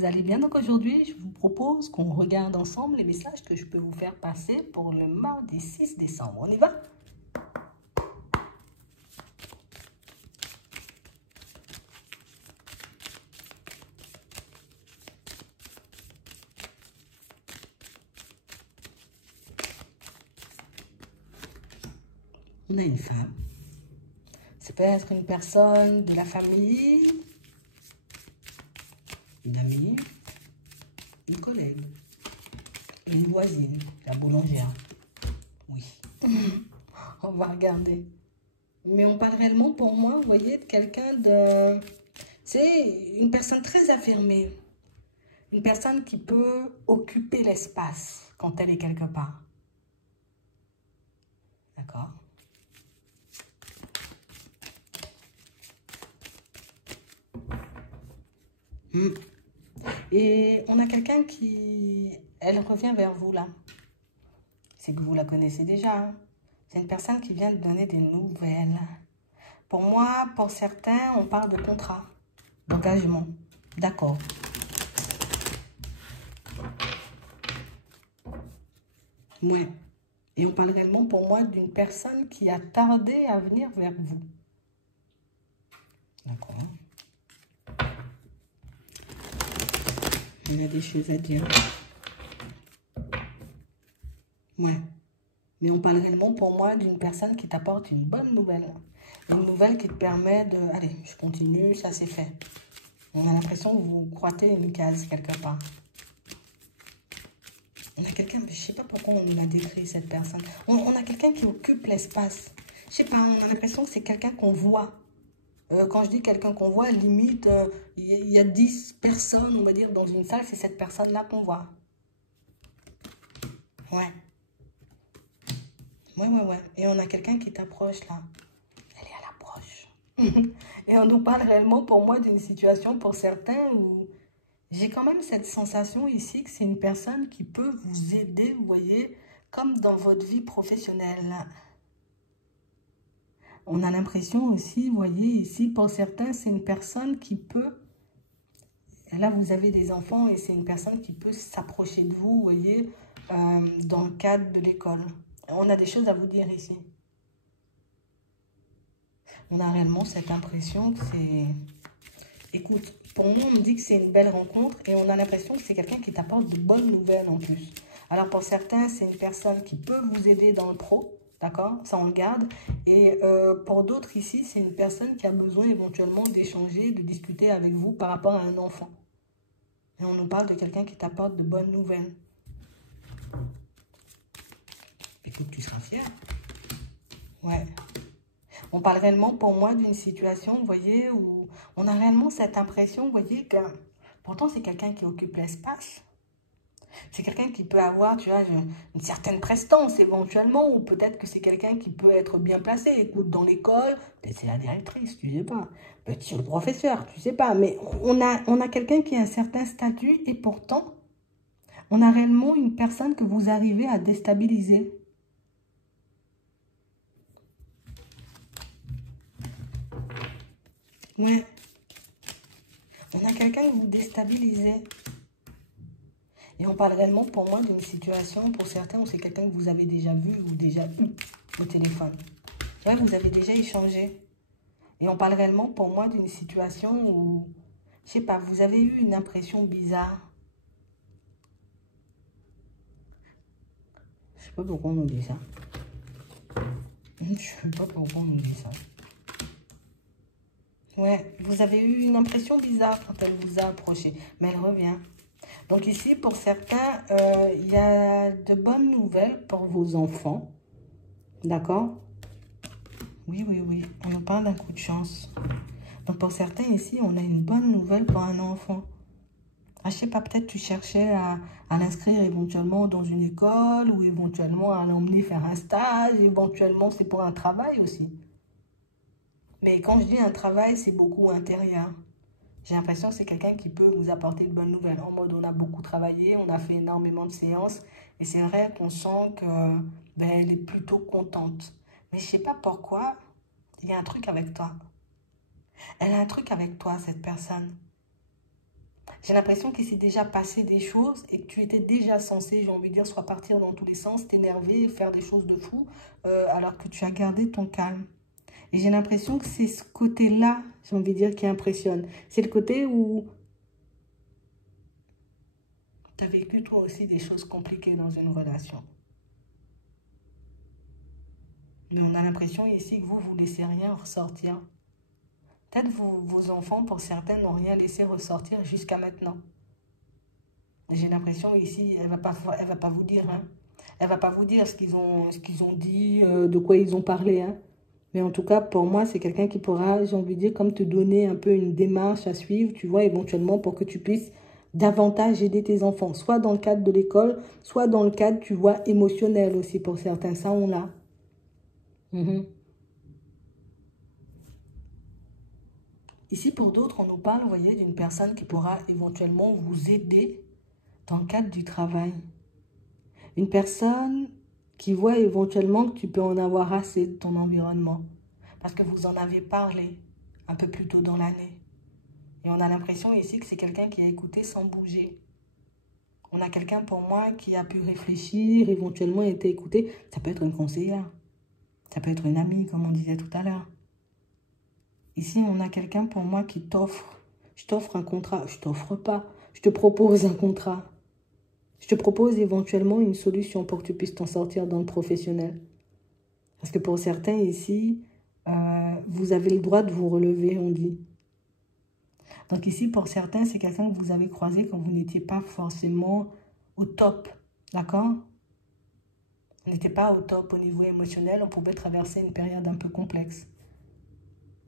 vous allez bien. Donc aujourd'hui, je vous propose qu'on regarde ensemble les messages que je peux vous faire passer pour le mardi 6 décembre. On y va? On a une femme. Ça peut être une personne de la famille, une amie, une collègue, une voisine, la boulangère. Oui. On va regarder. Mais on parle réellement, pour moi, vous voyez, de quelqu'un de... C'est une personne très affirmée. Une personne qui peut occuper l'espace quand elle est quelque part. D'accord? Et on a quelqu'un qui... Elle revient vers vous, là. C'est que vous la connaissez déjà. Hein. C'est une personne qui vient de donner des nouvelles. Pour moi, pour certains, on parle de contrat, d'engagement. D'accord. Ouais. Et on parle réellement, pour moi, d'une personne qui a tardé à venir vers vous. D'accord. On a des choses à dire. Ouais. Mais on parle réellement, pour moi, d'une personne qui t'apporte une bonne nouvelle. Une nouvelle qui te permet de... Allez, je continue, ça c'est fait. On a l'impression que vous crottez une case quelque part. On a quelqu'un, je ne sais pas pourquoi on nous a décrit cette personne. On a quelqu'un qui occupe l'espace. Je ne sais pas, on a l'impression que c'est quelqu'un qu'on voit. Quand je dis quelqu'un qu'on voit, limite, il y a 10 personnes, on va dire, dans une salle, c'est cette personne-là qu'on voit. Ouais. Ouais. Et on a quelqu'un qui t'approche, là. Elle est à l'approche. Et on nous parle réellement, pour moi, d'une situation, pour certains, où j'ai quand même cette sensation ici que c'est une personne qui peut vous aider, vous voyez, comme dans votre vie professionnelle. On a l'impression aussi, vous voyez, ici, pour certains, c'est une personne qui peut... Là, vous avez des enfants et c'est une personne qui peut s'approcher de vous, vous voyez, dans le cadre de l'école. On a des choses à vous dire ici. On a réellement cette impression que c'est... Écoute, pour moi, on me dit que c'est une belle rencontre et on a l'impression que c'est quelqu'un qui t'apporte de bonnes nouvelles en plus. Alors, pour certains, c'est une personne qui peut vous aider dans le pro, d'accord? Ça, on le garde. Et pour d'autres ici, c'est une personne qui a besoin éventuellement d'échanger, de discuter avec vous par rapport à un enfant. Et on nous parle de quelqu'un qui t'apporte de bonnes nouvelles. Écoute, tu seras fier. Ouais. On parle réellement, pour moi, d'une situation, vous voyez, où on a réellement cette impression, vous voyez, que pourtant, c'est quelqu'un qui occupe l'espace. C'est quelqu'un qui peut avoir, tu vois, une certaine prestance éventuellement, ou peut-être que c'est quelqu'un qui peut être bien placé. Écoute, dans l'école, peut-être c'est la directrice, tu sais pas. Peut-être c'est le professeur, tu sais pas. Mais on a quelqu'un qui a un certain statut et pourtant, on a réellement une personne que vous arrivez à déstabiliser. Ouais. On a quelqu'un que vous déstabilisez. Et on parle réellement, pour moi, d'une situation, pour certains, où c'est quelqu'un que vous avez déjà vu ou déjà eu au téléphone. Ouais, vous avez déjà échangé. Et on parle réellement, pour moi, d'une situation où, je sais pas, vous avez eu une impression bizarre. Je sais pas pourquoi on nous dit ça. Je sais pas pourquoi on nous dit ça. Ouais, vous avez eu une impression bizarre quand elle vous a approché. Mais elle revient. Donc ici, pour certains, il y a de bonnes nouvelles pour vos enfants. D'accord? Oui. On nous parle d'un coup de chance. Donc pour certains ici, on a une bonne nouvelle pour un enfant. Ah, je sais pas, peut-être tu cherchais à l'inscrire éventuellement dans une école ou éventuellement à l'emmener faire un stage. Éventuellement, c'est pour un travail aussi. Mais quand je dis un travail, c'est beaucoup intérieur. J'ai l'impression que c'est quelqu'un qui peut vous apporter de bonnes nouvelles. En mode, on a beaucoup travaillé, on a fait énormément de séances. Et c'est vrai qu'on sent que elle est plutôt contente. Mais je sais pas pourquoi, il y a un truc avec toi. Elle a un truc avec toi, cette personne. J'ai l'impression qu'il s'est déjà passé des choses et que tu étais déjà censé, j'ai envie de dire, soit partir dans tous les sens, t'énerver, faire des choses de fou, alors que tu as gardé ton calme. Et j'ai l'impression que c'est ce côté-là, j'ai envie de dire, qui impressionne. C'est le côté où tu as vécu toi aussi des choses compliquées dans une relation. Mais on a l'impression ici que vous laissez rien ressortir. Peut-être vos enfants, pour certains, n'ont rien laissé ressortir jusqu'à maintenant. J'ai l'impression ici, elle va pas vous dire, hein. Elle va pas vous dire ce qu'ils ont dit, de quoi ils ont parlé, hein. Mais en tout cas, pour moi, c'est quelqu'un qui pourra, j'ai envie de dire, comme te donner un peu une démarche à suivre, tu vois, éventuellement pour que tu puisses davantage aider tes enfants, soit dans le cadre de l'école, soit dans le cadre, tu vois, émotionnel aussi pour certains. Ça, on l'a. Mhm. Ici, pour d'autres, on nous parle, vous voyez, d'une personne qui pourra éventuellement vous aider dans le cadre du travail. Une personne qui voit éventuellement que tu peux en avoir assez de ton environnement. Parce que vous en avez parlé un peu plus tôt dans l'année. Et on a l'impression ici que c'est quelqu'un qui a écouté sans bouger. On a quelqu'un pour moi qui a pu réfléchir, éventuellement été écouté. Ça peut être une conseillère. Ça peut être une amie, comme on disait tout à l'heure. Ici, on a quelqu'un pour moi qui t'offre. Je t'offre un contrat. Je t'offre pas. Je te propose un contrat. Je te propose éventuellement une solution pour que tu puisses t'en sortir dans le professionnel. Parce que pour certains ici, vous avez le droit de vous relever, on dit. Donc ici, pour certains, c'est quelqu'un que vous avez croisé quand vous n'étiez pas forcément au top. D'accord? Vous n'étiez pas au top au niveau émotionnel. On pouvait traverser une période un peu complexe.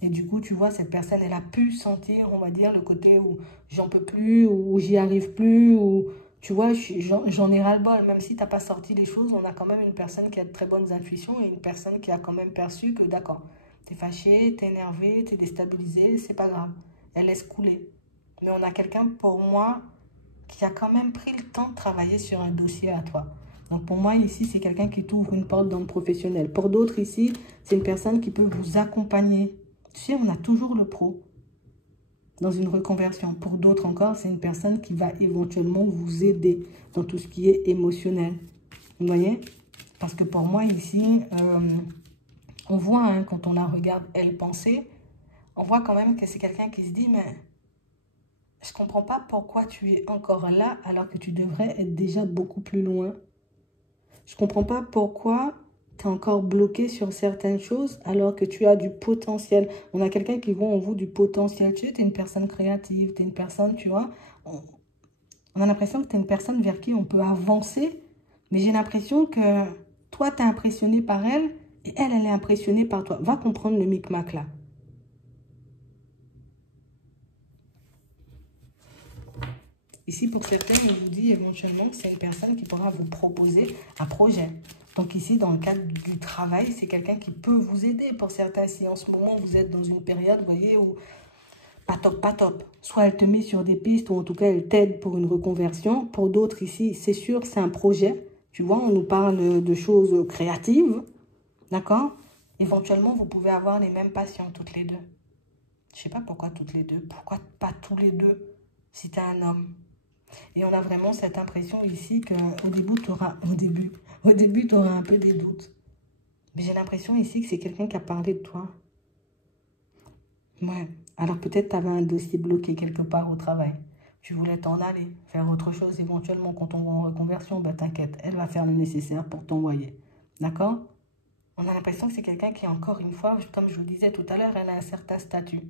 Et du coup, tu vois, cette personne, elle a pu sentir, on va dire, le côté où j'en peux plus, ou j'y arrive plus, ou tu vois, j'en ai ras-le-bol. Même si tu n'as pas sorti les choses, on a quand même une personne qui a de très bonnes intuitions et une personne qui a quand même perçu que, d'accord, tu es fâché, tu es énervé, tu es déstabilisé, c'est pas grave. Elle laisse couler. Mais on a quelqu'un, pour moi, qui a quand même pris le temps de travailler sur un dossier à toi. Donc pour moi, ici, c'est quelqu'un qui t'ouvre une porte dans le professionnel. Pour d'autres, ici, c'est une personne qui peut vous accompagner. Tu sais, on a toujours le pro dans une reconversion. Pour d'autres encore, c'est une personne qui va éventuellement vous aider dans tout ce qui est émotionnel. Vous voyez? Parce que pour moi, ici, on voit, hein, quand on la regarde, elle penser, on voit quand même que c'est quelqu'un qui se dit, mais je ne comprends pas pourquoi tu es encore là alors que tu devrais être déjà beaucoup plus loin. Je ne comprends pas pourquoi tu es encore bloqué sur certaines choses alors que tu as du potentiel. On a quelqu'un qui voit en vous du potentiel. Tu sais, tu es une personne créative, tu es une personne, tu vois. On a l'impression que tu es une personne vers qui on peut avancer. Mais j'ai l'impression que toi, tu es impressionné par elle et elle, elle est impressionnée par toi. Va comprendre le micmac là. Ici, pour certains, je vous dis éventuellement que c'est une personne qui pourra vous proposer un projet. Donc ici, dans le cadre du travail, c'est quelqu'un qui peut vous aider. Pour certains, si en ce moment, vous êtes dans une période, vous voyez, où pas top, pas top. Soit elle te met sur des pistes, ou en tout cas, elle t'aide pour une reconversion. Pour d'autres, ici, c'est sûr, c'est un projet. Tu vois, on nous parle de choses créatives. D'accord? Éventuellement, vous pouvez avoir les mêmes passions toutes les deux. Je ne sais pas pourquoi toutes les deux. Pourquoi pas tous les deux si tu es un homme? Et on a vraiment cette impression ici qu'au début, tu auras, au début, tu auras un peu des doutes. Mais j'ai l'impression ici que c'est quelqu'un qui a parlé de toi. Ouais. Alors peut-être tu avais un dossier bloqué quelque part au travail. Tu voulais t'en aller, faire autre chose éventuellement quand on va en reconversion. Ben t'inquiète, elle va faire le nécessaire pour t'envoyer. D'accord? On a l'impression que c'est quelqu'un qui, encore une fois, comme je vous disais tout à l'heure, elle a un certain statut.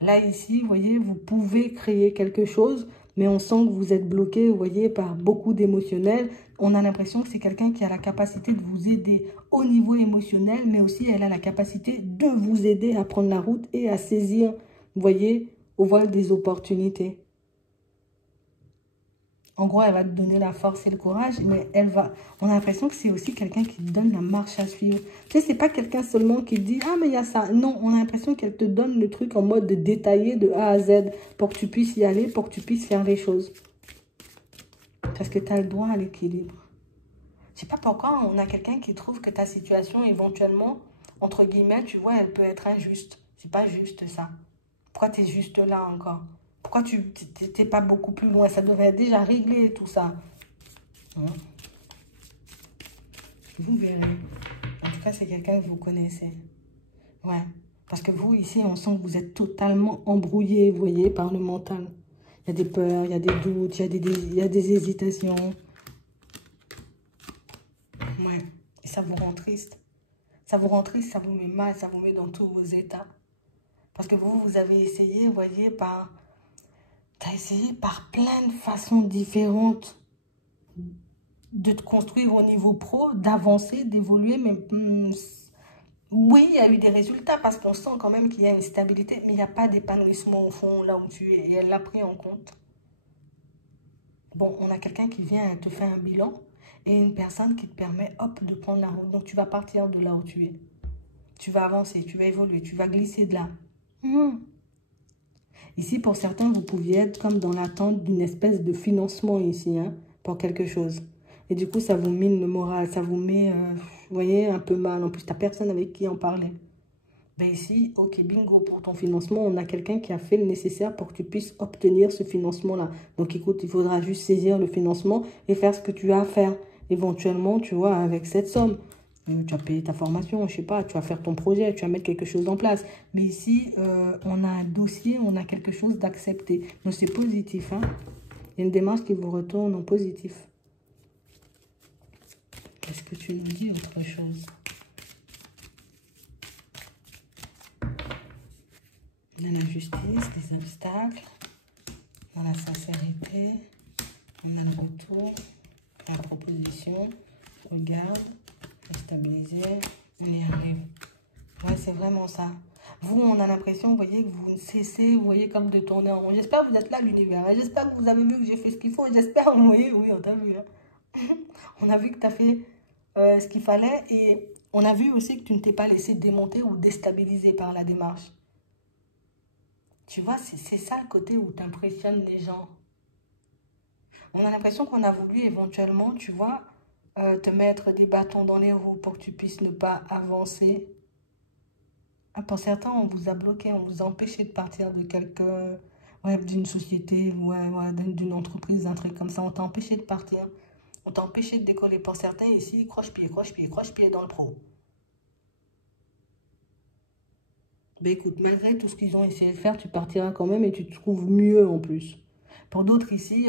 Là, ici, vous voyez, vous pouvez créer quelque chose, mais on sent que vous êtes bloqué, vous voyez, par beaucoup d'émotionnel. On a l'impression que c'est quelqu'un qui a la capacité de vous aider au niveau émotionnel, mais aussi elle a la capacité de vous aider à prendre la route et à saisir, vous voyez, au vol des opportunités. En gros, elle va te donner la force et le courage, mais on a l'impression que c'est aussi quelqu'un qui te donne la marche à suivre. Tu sais, c'est pas quelqu'un seulement qui dit, ah, mais il y a ça. Non, on a l'impression qu'elle te donne le truc en mode détaillé de A à Z pour que tu puisses y aller, pour que tu puisses faire les choses. Parce que tu as le droit à l'équilibre. Je sais pas pourquoi on a quelqu'un qui trouve que ta situation, éventuellement, entre guillemets, tu vois, elle peut être injuste. C'est pas juste ça. Pourquoi tu es juste là encore? Pourquoi tu n'es pas beaucoup plus loin? Ça devrait être déjà réglé, tout ça. Hein? Vous verrez. En tout cas, c'est quelqu'un que vous connaissez. Ouais. Parce que vous, ici, on sent que vous êtes totalement embrouillé, vous voyez, par le mental. Il y a des peurs, il y a des doutes, il y a des hésitations. Ouais. Et ça vous rend triste. Ça vous rend triste, ça vous met mal, ça vous met dans tous vos états. Parce que vous avez essayé, vous voyez, t'as essayé par plein de façons différentes de te construire au niveau pro, d'avancer, d'évoluer, mais oui, il y a eu des résultats parce qu'on sent quand même qu'il y a une stabilité, mais il n'y a pas d'épanouissement au fond là où tu es, et elle l'a pris en compte. Bon, on a quelqu'un qui vient te faire un bilan et une personne qui te permet, hop, de prendre la route. Donc, tu vas partir de là où tu es. Tu vas avancer, tu vas évoluer, tu vas glisser de là. Ici, pour certains, vous pouviez être comme dans l'attente d'une espèce de financement ici, hein, pour quelque chose. Et du coup, ça vous mine le moral, ça vous met, vous voyez, un peu mal. En plus, tu n'as personne avec qui en parler. Ben ici, ok, bingo, pour ton financement, on a quelqu'un qui a fait le nécessaire pour que tu puisses obtenir ce financement-là. Donc, écoute, il faudra juste saisir le financement et faire ce que tu as à faire. Éventuellement, tu vois, avec cette somme. Tu vas payer ta formation, je sais pas, tu vas faire ton projet, tu vas mettre quelque chose en place. Mais ici, on a un dossier, on a quelque chose d'accepté. Donc, c'est positif, hein. Il y a une démarche qui vous retourne en positif. Est-ce que tu nous dis autre chose? On a la justice, les obstacles, on a la sincérité, on a le retour, la proposition, regarde, stabiliser, on y arrive. Ouais, c'est vraiment ça. Vous, on a l'impression, vous voyez, que vous ne cessez, vous voyez, comme de tourner en rond. J'espère que vous êtes là, l'univers. J'espère que vous avez vu que j'ai fait ce qu'il faut. J'espère, vous voyez, oui, on t'a vu. Hein. On a vu que tu as fait ce qu'il fallait et on a vu aussi que tu ne t'es pas laissé démonter ou déstabiliser par la démarche. Tu vois, c'est ça le côté où tu impressionnes les gens. On a l'impression qu'on a voulu éventuellement, tu vois, te mettre des bâtons dans les roues pour que tu puisses ne pas avancer. Ah, pour certains, on vous a bloqué, on vous a empêché de partir de quelqu'un, ouais, d'une société, ouais, d'une entreprise, d'un truc comme ça. On t'a empêché de partir. On t'a empêché de décoller. Pour certains, ici, croche-pied, croche-pied, croche-pied dans le pro. Ben écoute, malgré tout ce qu'ils ont essayé de faire, tu partiras quand même et tu te trouves mieux en plus. Pour d'autres ici,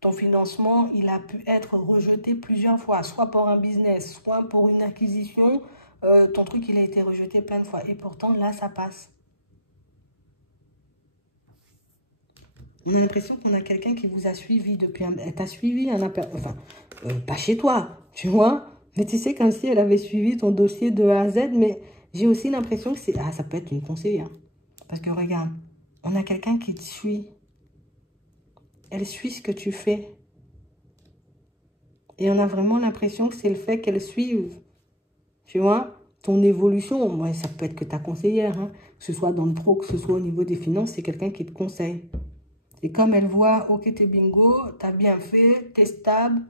ton financement, il a pu être rejeté plusieurs fois, soit pour un business, soit pour une acquisition. Ton truc, il a été rejeté plein de fois. Et pourtant, là, ça passe. On a l'impression qu'on a quelqu'un qui vous a suivi depuis un... Elle t'a suivi, enfin, pas chez toi, tu vois. Mais tu sais, comme si elle avait suivi ton dossier de A à Z, mais j'ai aussi l'impression que c'est... Ah, ça peut être une conseillère. Parce que regarde, on a quelqu'un qui te suit. Elle suit ce que tu fais. Et on a vraiment l'impression que c'est le fait qu'elle suive, tu vois, ton évolution. Ouais, ça peut être que ta conseillère, hein, que ce soit dans le pro, que ce soit au niveau des finances, c'est quelqu'un qui te conseille. Et comme elle voit, ok, t'es bingo, t'as bien fait, t'es stable,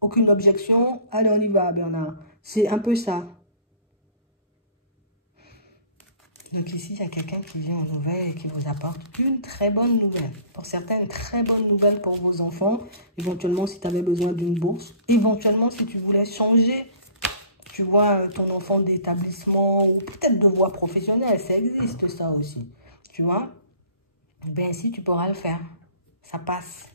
aucune objection, allez, on y va, Bernard. C'est un peu ça. Donc ici, il y a quelqu'un qui vient aux nouvelles et qui vous apporte une très bonne nouvelle. Pour certains, une très bonne nouvelle pour vos enfants. Éventuellement, si tu avais besoin d'une bourse. Éventuellement, si tu voulais changer, tu vois, ton enfant d'établissement ou peut-être de voie professionnelle. Ça existe, ça aussi. Tu vois? Ben ici, tu pourras le faire. Ça passe.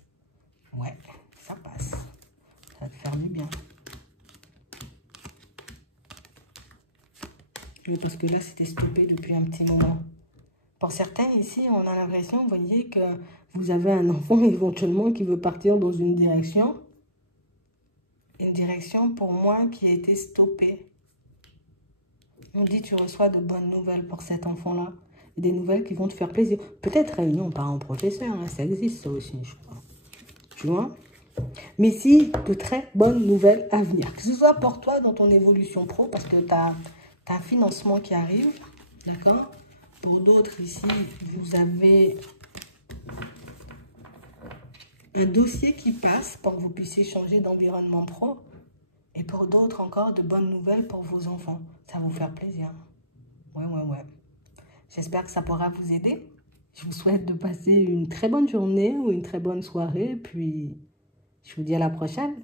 Ouais, ça passe. Ça va te faire du bien. Oui, parce que là, c'était stoppé depuis un petit moment. Pour certains, ici, on a l'impression, vous voyez, que vous avez un enfant éventuellement qui veut partir dans une direction. Une direction, pour moi, qui a été stoppée. On dit, tu reçois de bonnes nouvelles pour cet enfant-là. Des nouvelles qui vont te faire plaisir. Peut-être réunion parents-professeurs, hein, ça existe ça aussi, je crois. Tu vois? Mais si, de très bonnes nouvelles à venir. Que ce soit pour toi dans ton évolution pro, parce que tu as un financement qui arrive, d'accord? Pour d'autres, ici, vous avez un dossier qui passe pour que vous puissiez changer d'environnement pro. Et pour d'autres, encore, de bonnes nouvelles pour vos enfants. Ça va vous faire plaisir. Ouais. J'espère que ça pourra vous aider. Je vous souhaite de passer une très bonne journée ou une très bonne soirée. Puis, je vous dis à la prochaine.